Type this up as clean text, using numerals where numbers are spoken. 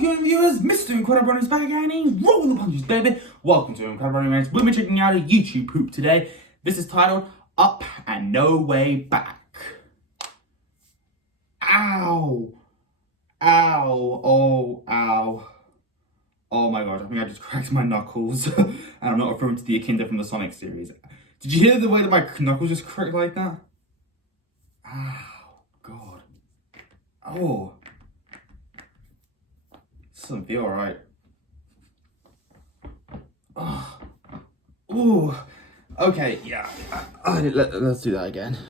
it going, viewers? Mr. Incredi-Brony is back again, and rolling the punches, baby. Welcome to Incredi-Brony, mates. We'll be checking out a YouTube poop today. This is titled Up and No Way Back. Ow. Ow. Oh, ow. Oh my god, I think I just cracked my knuckles. And I'm not referring to the Echidna from the Sonic series. Did you hear the way that my knuckles just cracked like that? Ow. God. Oh. This doesn't feel right. Oh. Ooh. Okay, yeah. Let's do that again.